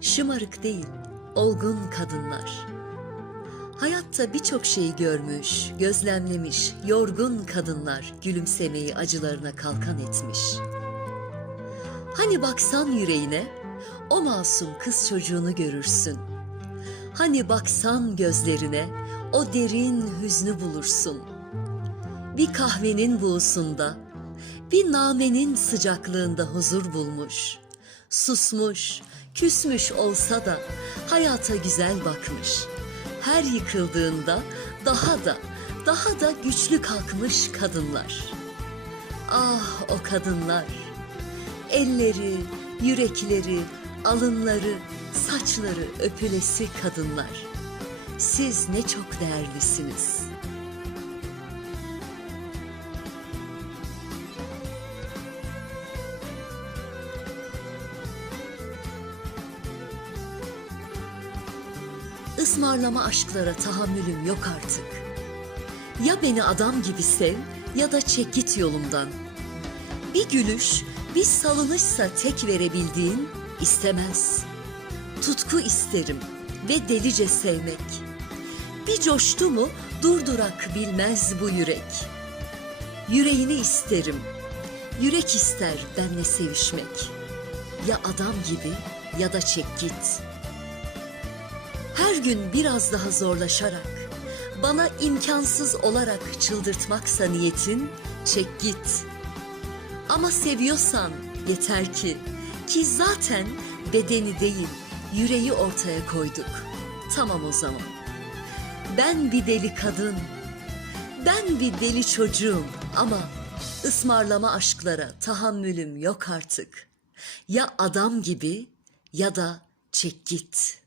Şımarık değil, olgun kadınlar. Hayatta birçok şey görmüş, gözlemlemiş, yorgun kadınlar gülümsemeyi acılarına kalkan etmiş. Hani baksan yüreğine, o masum kız çocuğunu görürsün. Hani baksan gözlerine, o derin hüznü bulursun. Bir kahvenin buğusunda, bir namenin sıcaklığında huzur bulmuş. Susmuş, küsmüş olsa da hayata güzel bakmış. Her yıkıldığında daha da, daha da güçlü kalkmış kadınlar. Ah o kadınlar! Elleri, yürekleri, alınları, saçları öpülesi kadınlar. Siz ne çok değerlisiniz. Ismarlama aşklara tahammülüm yok artık. Ya beni adam gibi sev ya da çek git yolumdan. Bir gülüş, bir salınışsa tek verebildiğin istemez. Tutku isterim ve delice sevmek. Bir coştu mu durdurak bilmez bu yürek. Yüreğini isterim, yürek ister benle sevişmek. Ya adam gibi ya da çek git.'' Her gün biraz daha zorlaşarak, bana imkansız olarak çıldırtmaksa niyetin, çek git. Ama seviyorsan yeter ki, ki zaten bedeni değil, yüreği ortaya koyduk. Tamam o zaman. Ben bir deli kadın, ben bir deli çocuğum ama ısmarlama aşklara tahammülüm yok artık. Ya adam gibi ya da çek git.''